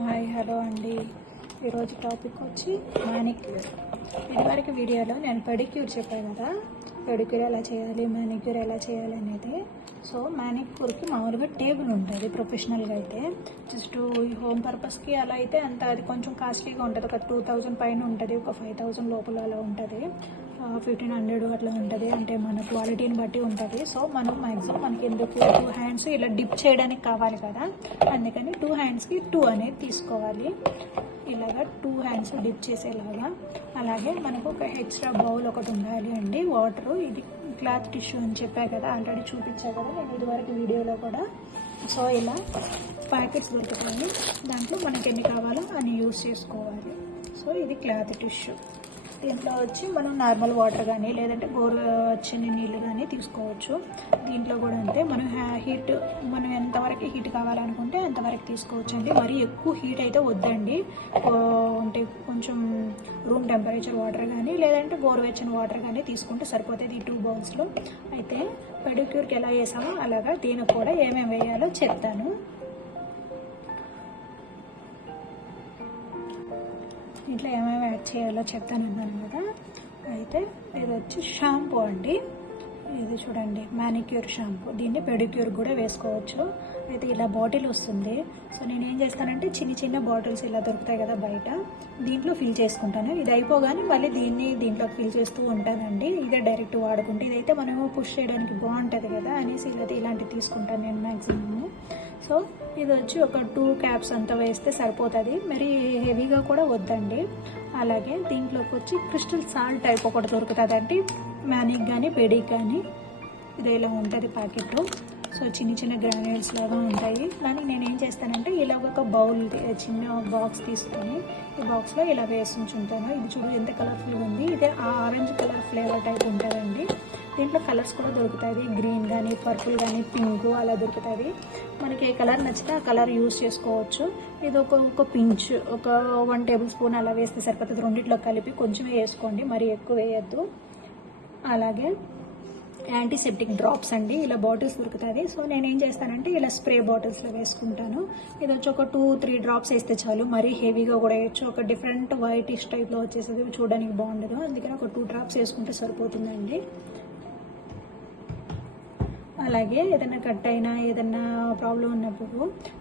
Hi hello అండి. ఈరోజు topic వచ్చి మానిక్యూర్. ఇదివరకు వీడియోలో నేను పెడిక్యూర్ చెప్పాను కదా, పెడిక్యూర్ ఎలా చేయాలి, మానిక్యూర్ ఎలా చేయాలి అనేది. సో మానిక్యూర్కి మామూలుగా టేబుల్ ఉంటుంది ప్రొఫెషనల్గా అయితే. జస్ట్ ఈ హోమ్ పర్పస్కి అలా అయితే అంత అది కొంచెం కాస్ట్లీగా ఉంటుంది. ఒక 2000 పైన ఉంటుంది, ఒక 5000 లోపల అలా ఉంటుంది, 1500 అట్లా ఉంటుంది. అంటే మన క్వాలిటీని బట్టి ఉంటుంది. సో మనం మ్యాక్సిమం మనకి ఎందుకు 2 హ్యాండ్స్ ఇలా డిప్ చేయడానికి కావాలి కదా, అందుకని 2 హ్యాండ్స్కి 2 అనేది తీసుకోవాలి. ఇలాగా 2 హ్యాండ్స్ డిప్ చేసేలాగా. అలాగే మనకు ఒక ఎక్స్ట్రా బౌల్ ఒకటి ఉండాలి అండి, వాటరు. ఇది క్లాత్ టిష్యూ అని చెప్పా కదా, ఆల్రెడీ చూపించా కదా నేను ఇదివరకు వీడియోలో కూడా. సో ఇలా ప్యాకెట్స్ దొరుకుతాయి, దాంట్లో మనకి ఎన్ని కావాలో అన్ని యూస్ చేసుకోవాలి. సో ఇది క్లాత్ టిష్యూ. దీంట్లో వచ్చి మనం నార్మల్ వాటర్ కానీ లేదంటే గోరువెచ్చని నీళ్ళు కానీ తీసుకోవచ్చు. దీంట్లో కూడా అంతే, మనం ఎంతవరకు హీట్ కావాలనుకుంటే అంతవరకు తీసుకోవచ్చు అండి. మరీ ఎక్కువ హీట్ అయితే వద్దండి. అంటే కొంచెం రూమ్ టెంపరేచర్ వాటర్ కానీ లేదంటే గోరువెచ్చని వాటర్ కానీ తీసుకుంటే సరిపోతుంది ఈ 2 బౌల్స్లో. అయితే పెడిక్యూర్కి ఎలా వేసామో అలాగా దీనికి కూడా ఏమేమి వేయాలో చెప్తాను. ఇట్లా ఏమేమి యాడ్ చేయాలో చెప్తాను అన్నాను కదా. అయితే ఇది వచ్చి షాంపూ అండి. ఇది చూడండి, మానిక్యూర్ షాంపూ. దీన్ని పెడిక్యూర్ కూడా వేసుకోవచ్చు. అయితే ఇలా బాటిల్ వస్తుంది. సో నేను ఏం చేస్తానంటే చిన్న చిన్న బాటిల్స్ ఇలా దొరుకుతాయి కదా బయట, దీంట్లో ఫిల్ చేసుకుంటాను. ఇది అయిపోగానే మళ్ళీ దీంట్లో ఫిల్ చేస్తూ ఉంటానండి. ఇదే డైరెక్ట్ వాడుకుంటే, ఇదైతే మనము పుష్ చేయడానికి బాగుంటుంది కదా అనేసి ఇలాంటివి తీసుకుంటాను నేను మ్యాక్సిమము. సో ఇది వచ్చి ఒక 2 క్యాప్స్ అంతా వేస్తే సరిపోతుంది, మరి హెవీగా కూడా వద్దండి. అలాగే దీంట్లోకి వచ్చి క్రిస్టల్ సాల్ట్ టైప్ ఒకటి దొరుకుతుంది అండి, మ్యానిక్ కానీ పెడిక్ కానీ. ఇది ఇలా ఉంటుంది ప్యాకెట్. సో చిన్న చిన్న గ్రాన్యూల్స్ లాగా ఉంటాయి. దానికి నేను ఏం చేస్తానంటే ఇలా ఒక బౌల్, చిన్న బాక్స్ తీసుకొని ఈ బాక్స్లో ఇలా వేసి ఉంచుంటాను. ఇది చూడు ఎంత కలర్ఫుల్గా ఉంది. ఇదే ఆరెంజ్ కలర్ ఫ్లేవర్ టైప్ ఉంటుందండి. దీంట్లో కలర్స్ కూడా దొరుకుతాయి, గ్రీన్ కానీ పర్పుల్ కానీ పింక్ అలా దొరుకుతుంది. మనకి ఏ కలర్ నచ్చితే ఆ కలర్ యూస్ చేసుకోవచ్చు. ఇది ఒక పించ్, ఒక 1 టేబుల్ స్పూన్ అలా వేస్తే సరిపోతుంది. రెండిట్లో కలిపి కొంచెమే వేసుకోండి, మరి ఎక్కువ వేయద్దు. అలాగే యాంటీసెప్టిక్ డ్రాప్స్ అండి, ఇలా బాటిల్స్ దొరుకుతుంది. సో నేను ఏం చేస్తానంటే ఇలా స్ప్రే బాటిల్స్లో వేసుకుంటాను. ఇది వచ్చి ఒక 2-3 డ్రాప్స్ వేస్తే చాలు, మరీ హెవీగా కూడా వేయచ్చు. ఒక డిఫరెంట్ వైటిష్ టైప్లో వచ్చేసేది, చూడడానికి బాగుండదు. అందుకని ఒక 2 డ్రాప్స్ వేసుకుంటే సరిపోతుందండి. అలాగే ఏదైనా కట్ అయినా ఏదైనా ప్రాబ్లం ఉన్నప్పుడు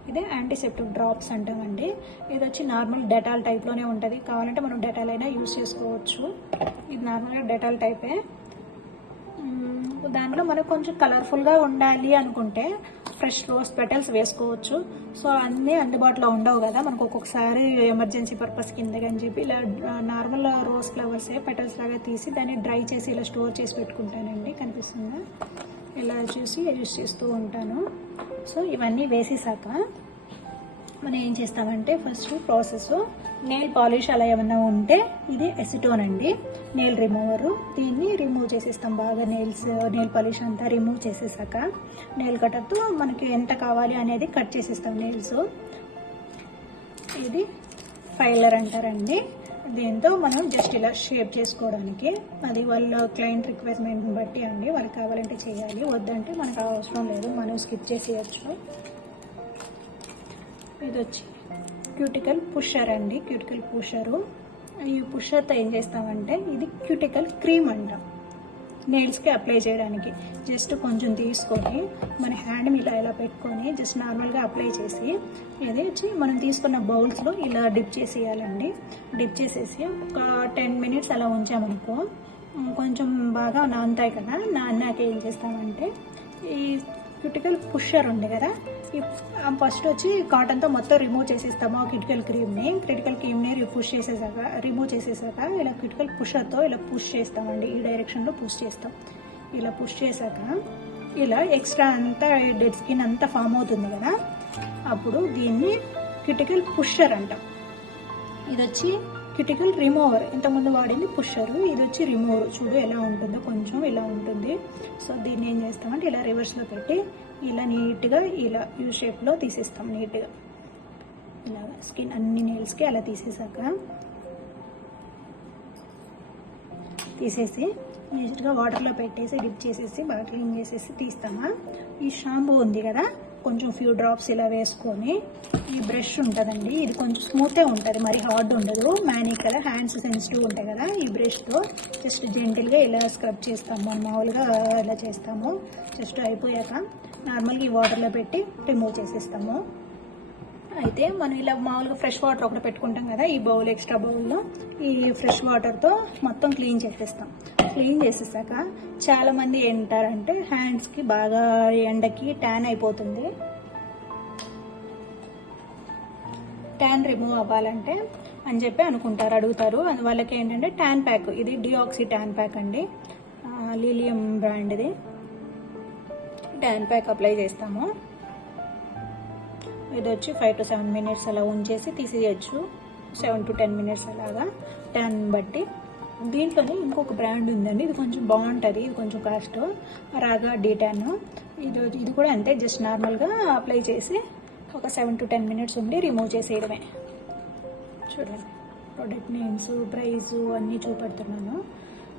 ఇదే యాంటీసెప్టిక్ డ్రాప్స్ అంటామండి. ఇది వచ్చి నార్మల్ డెటాల్ టైప్లోనే ఉంటుంది, కావాలంటే మనం డెటాల్ అయినా యూస్ చేసుకోవచ్చు. ఇది నార్మల్గా డెటాల్ టైపే. దాంట్లో మనకు కొంచెం కలర్ఫుల్గా ఉండాలి అనుకుంటే ఫ్రెష్ రోజ్ పెటల్స్ వేసుకోవచ్చు. సో అన్నీ అందుబాటులో ఉండవు కదా మనకు, ఒక్కొక్కసారి ఎమర్జెన్సీ పర్పస్ కింద అని చెప్పి ఇలా నార్మల్ రోజ్ ఫ్లవర్సే పెటల్స్ లాగా తీసి దాన్ని డ్రై చేసి ఇలా స్టోర్ చేసి పెట్టుకుంటానండి. కనిపిస్తుందా? ఇలా చూసి యూజ్ చేస్తూ ఉంటాను. సో ఇవన్నీ వేసేసాక మనం ఏం చేస్తామంటే ఫస్ట్ ప్రాసెస్, నెయిల్ పాలిష్ అలా ఏమన్నా ఉంటే ఇది ఎసిటోన్ అండి, నెయిల్ రిమూవరు. దీన్ని రిమూవ్ చేసేస్తాం బాగా. నెయిల్ పాలిష్ అంతా రిమూవ్ చేసేసాక నెయిల్ కట్టర్తో మనకి ఎంత కావాలి అనేది కట్ చేసేస్తాం నెయిల్స్. ఇది ఫైలర్ అంటారండి. దీంతో మనం జస్ట్ ఇలా షేప్ చేసుకోవడానికి, అది వాళ్ళ క్లయింట్ రిక్వైర్మెంట్ని బట్టి అండి. వాళ్ళకి కావాలంటే చేయాలి, వద్దంటే మనకు అవసరం లేదు, మనం స్కిప్ చేసేయచ్చు. ఇది వచ్చి క్యూటికల్ పుషర్ అండి, క్యూటికల్ పుషరు. ఈ పుషర్తో ఏం చేస్తామంటే ఇది క్యూటికల్ క్రీమ్ అంట, నెయిల్స్కి అప్లై చేయడానికి. జస్ట్ కొంచెం తీసుకొని మన హ్యాండ్ ఇలా పెట్టుకొని జస్ట్ నార్మల్గా అప్లై చేసి ఇది వచ్చి మనం తీసుకున్న బౌల్స్లో ఇలా డిప్ చేసేయాలండి. డిప్ చేసేసి ఒక 10 మినిట్స్ అలా ఉంచామనుకో కొంచెం బాగా నానుతాయి కదా. నాన్నాక ఏం చేస్తామంటే ఈ క్యూటికల్ పుషర్ ఉంది కదా, ఈ ఫస్ట్ వచ్చి కాటన్తో మొత్తం రిమూవ్ చేసేస్తాము ఆ క్యూటికల్ క్రీమ్ని రిమూవ్ చేసేసాక ఇలా క్యూటికల్ పుషర్తో ఇలా పుష్ చేస్తామండి. ఈ డైరెక్షన్లో పుష్ చేస్తాం. ఇలా పుష్ చేశాక ఇలా ఎక్స్ట్రా అంతా డెడ్ స్కిన్ అంతా ఫామ్ అవుతుంది కదా, అప్పుడు దీన్ని క్యూటికల్ పుషర్ అంటాం. ఇది వచ్చి క్యూటికల్ రిమూవర్, ఇంతకుముందు వాడింది పుషరు, ఇది వచ్చి రిమూవర్. చూడు ఎలా ఉంటుందో, కొంచెం ఇలా ఉంటుంది. సో దీన్ని ఏం చేస్తామంటే ఇలా రివర్స్లో పెట్టి ఇలా నీట్గా ఇలా యూ షేప్లో తీసేస్తాం. నీట్గా ఇలా స్కిన్ అన్ని నెయిల్స్కి అలా తీసేసి నీట్గా వాటర్లో పెట్టేసి డిప్ చేసేసి బాగా క్లీన్ చేసేసి తీస్తామా. ఈ షాంపూ ఉంది కదా, కొంచెం ఫ్యూ డ్రాప్స్ ఇలా వేసుకొని ఈ బ్రష్ ఉంటుందండి, ఇది కొంచెం స్మూత్గా ఉంటుంది, మరి హార్డ్ ఉండదు. మ్యానిక్ కదా, హ్యాండ్స్ సెన్సిటివ్ ఉంటాయి కదా, ఈ బ్రష్తో జస్ట్ జెంటిల్గా ఇలా స్క్రబ్ చేస్తాము. మనం మామూలుగా ఇలా చేస్తాము. జస్ట్ అయిపోయాక నార్మల్గా ఈ వాటర్లో పెట్టి రిమూవ్ చేసేస్తాము. అయితే మనం ఇలా మామూలుగా ఫ్రెష్ వాటర్ ఒకటి పెట్టుకుంటాం కదా, ఈ బౌల్ ఎక్స్ట్రా బౌల్లో ఈ ఫ్రెష్ వాటర్తో మొత్తం క్లీన్ చేసేస్తాం. క్లీన్ చేసేసాక చాలామంది ఏంటారంటే హ్యాండ్స్కి బాగా ఎండకి ట్యాన్ అయిపోతుంది, ట్యాన్ రిమూవ్ అవ్వాలంటే అని చెప్పి అనుకుంటారు, అడుగుతారు. వాళ్ళకి ఏంటంటే ట్యాన్ ప్యాక్, ఇది డిఆక్సీ ట్యాన్ ప్యాక్ అండి, లిలియం బ్రాండ్ది ట్యాన్ ప్యాక్ అప్లై చేస్తాము. ఇది వచ్చి 5 to 7 minutes అలా ఉంచేసి తీసేయచ్చు, 7 to 10 minutes అలాగా ట్యాన్ బట్టి. దీంట్లోనే ఇంకొక బ్రాండ్ ఉందండి, ఇది కొంచెం బాగుంటుంది, ఇది కొంచెం కాస్ట్, రాగా డీటాన్. ఇది కూడా అంతే, జస్ట్ నార్మల్గా అప్లై చేసి ఒక 7 to 10 minutes ఉండి రిమూవ్ చేసేయడమే. చూడండి ప్రోడక్ట్ నేమ్స్, ప్రైజు అన్నీ చూపెడుతున్నాను.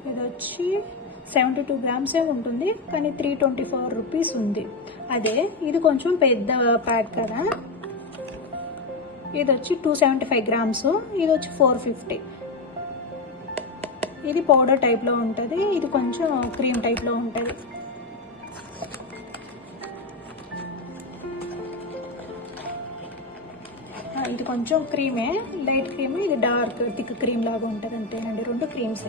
ఇది వచ్చి 72 grams ఉంటుంది, కానీ 324 rupees ఉంది. అదే ఇది కొంచెం పెద్ద ప్యాక్ కదా, ఇది వచ్చి 275 grams, ఇది వచ్చి 450. ఇది పౌడర్ టైప్లో ఉంటుంది, ఇది కొంచెం క్రీమ్ టైప్లో ఉంటుంది. ఇది కొంచెం క్రీమే, లైట్ క్రీమ్, ఇది డార్క్ థిక్ క్రీమ్ లాగా ఉంటుంది, అంతేనండి. 2 క్రీమ్స్.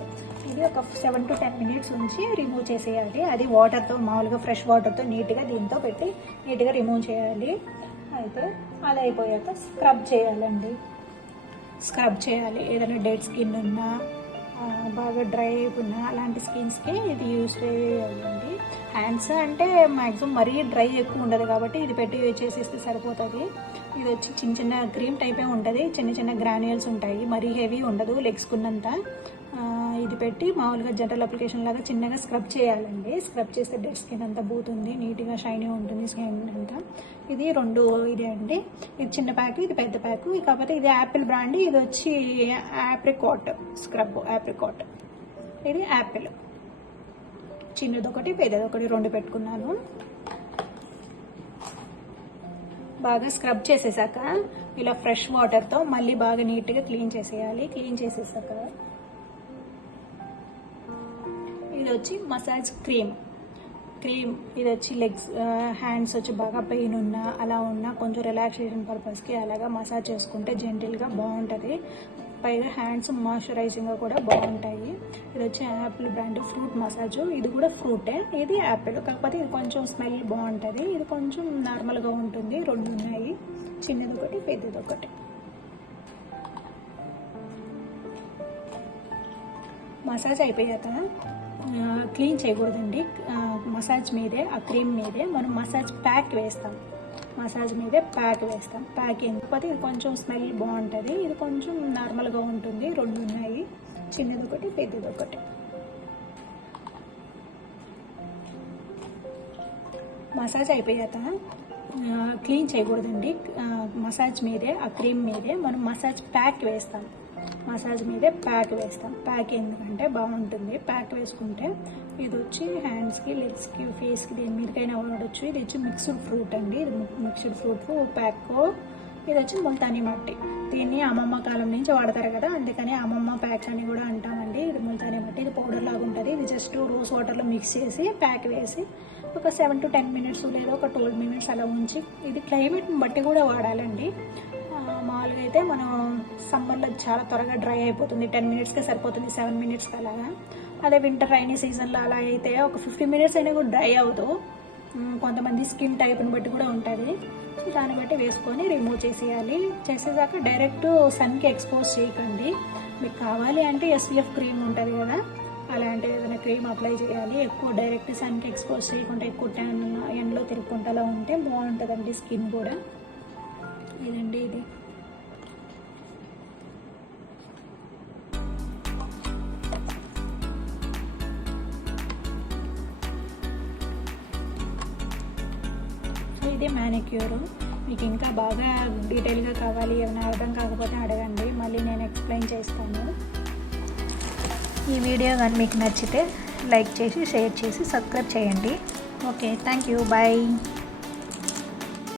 ఇది ఒక 7 to 10 minutes ఉంచి రిమూవ్ చేసేయాలి. అది వాటర్తో, మామూలుగా ఫ్రెష్ వాటర్తో నీట్గా దీంతో పెట్టి నీట్గా రిమూవ్ చేయాలి. అయితే అది అయిపోయాక స్క్రబ్ చేయాలండి, స్క్రబ్ చేయాలి. ఏదైనా డెడ్ స్కిన్ ఉన్నా, బాగా డ్రై అయిపోయినా అలాంటి స్కిన్స్కి ఇది యూస్ చేయాలండి. హ్యాండ్స్ అంటే మ్యాక్సిమం మరీ డ్రై ఎక్కువ ఉండదు కాబట్టి ఇది పెట్టి చేసేస్తే సరిపోతుంది. ఇది వచ్చి చిన్న చిన్న క్రీమ్ టైపే ఉంటుంది, చిన్న చిన్న గ్రాన్యూల్స్ ఉంటాయి, మరీ హెవీ ఉండదు లెగ్స్కున్నంత. ఇది పెట్టి మామూలుగా జనరల్ అప్లికేషన్ లాగా చిన్నగా స్క్రబ్ చేయాలండి. స్క్రబ్ చేస్తే డెడ్ స్కిన్ అంతా పోతుంది, నీట్గా షైనీ ఉంటుంది స్కిన్ అంతా. ఇది 2 ఇదే అండి, ఇది చిన్న ప్యాక్, ఇది పెద్ద ప్యాక్. కాకపోతే ఇది యాపిల్ బ్రాండ్, ఇది వచ్చి ఆప్రికాట్ స్క్రబ్, ఆప్రికాట్. ఇది యాపిల్, చిన్నదొకటి పెద్దదొకటి 2 పెట్టుకున్నాను. బాగా స్క్రబ్ చేసేసాక ఇలా ఫ్రెష్ వాటర్తో మళ్ళీ బాగా నీట్గా క్లీన్ చేసేయాలి. క్లీన్ చేసేసాక ఇది వచ్చి మసాజ్ క్రీమ్, ఇది వచ్చి లెగ్స్, హ్యాండ్స్ వచ్చి బాగా పెయిన్ ఉన్నా అలా ఉన్నా కొంచెం రిలాక్సేషన్ పర్పస్కి అలాగా మసాజ్ చేసుకుంటే జెంటిల్గా బాగుంటుంది. పైగా హ్యాండ్స్ మాయిశ్చరైజింగ్గా కూడా బాగుంటాయి. ఇది వచ్చి యాపిల్ బ్రాండ్ ఫ్రూట్ మసాజ్, ఇది కూడా ఫ్రూటే, ఇది యాపిల్, కాకపోతే ఇది కొంచెం స్మెల్ బాగుంటుంది, ఇది కొంచెం నార్మల్గా ఉంటుంది. 2 ఉన్నాయి, చిన్నదొకటి పెద్దదొకటి. మసాజ్ అయిపోయాక క్లీన్ చేయకూడదండి, మసాజ్ మీదే, ఆ క్రీమ్ మీదే మనం మసాజ్ ప్యాక్ వేస్తాం, మసాజ్ మీదే ప్యాక్ వేస్తాం. ప్యాక్ ఎందుకంటే ఇది కొంచెం స్మెల్ బాగుంటుంది, ఇది కొంచెం నార్మల్గా ఉంటుంది. 2 ఉన్నాయి, చిన్నదొకటి పెద్దదొకటి. మసాజ్ అయిపోయాక క్లీన్ చేయకూడదండి, మసాజ్ మీదే, ఆ క్రీమ్ మీదే మనం మసాజ్ ప్యాక్ వేస్తాం, మసాజ్ మీదే ప్యాక్ వేస్తాం. ప్యాక్ ఎందుకంటే బాగుంటుంది, ప్యాక్ వేసుకుంటే. ఇది వచ్చి హ్యాండ్స్కి, లెగ్స్కి, ఫేస్కి, దేని మీదకైనా వాడచ్చు. ఇది వచ్చి మిక్స్డ్ ఫ్రూట్ అండి, ఇది మిక్స్డ్ ఫ్రూట్ ప్యాక్. ఇది వచ్చి ముల్తానీ మట్టి, దీన్ని అమ్మమ్మ కాలం నుంచి వాడతారు కదా, అందుకని అమ్మమ్మ ప్యాక్ అని కూడా అంటామండి. ఇది ముల్తానీ మట్టి, ఇది పౌడర్ లాగా ఉంటుంది. ఇది జస్ట్ రోజ్ వాటర్లో మిక్స్ చేసి ప్యాక్ వేసి ఒక 7 to 10 minutes లేదా ఒక 12 minutes అలా ఉంచి, ఇది క్లైమేట్ని బట్టి కూడా వాడాలండి. మామూలుగా అయితే మనం సమ్మర్లో చాలా త్వరగా డ్రై అయిపోతుంది, 10 minutesకే సరిపోతుంది, 7 minutesకి అలాగా. అదే వింటర్ రైనీ సీజన్లో అలా అయితే ఒక 50 minutes అయినా కూడా డ్రై అవ్వదు. కొంతమంది స్కిన్ టైప్ని బట్టి కూడా ఉంటుంది, దాన్ని బట్టి వేసుకొని రిమూవ్ చేసేయాలి. చేసేసాక డైరెక్ట్ సన్కి ఎక్స్పోజ్ చేయకండి. మీకు కావాలి అంటే SPF క్రీమ్ ఉంటుంది కదా, అలాంటి ఏదైనా క్రీమ్ అప్లై చేయాలి. ఎక్కువ డైరెక్ట్ సన్కి ఎక్స్పోజ్ చేయకుండా ఎక్కువ ఎండలో తిరుగుకుంటా ఉంటే బాగుంటుందండి స్కిన్ కూడా. ఇదండి ఇది. సో ఇది మ్యానిక్యూర్. మీకు ఇంకా బాగా డీటెయిల్గా కావాలి, ఏమైనా అర్థం కాకపోతే అడగండి, మళ్ళీ నేను ఎక్స్ప్లెయిన్ చేస్తాను. ఈ వీడియో కానీ మీకు నచ్చితే లైక్ చేసి, షేర్ చేసి, సబ్స్క్రైబ్ చేయండి. Okay, thank you, bye.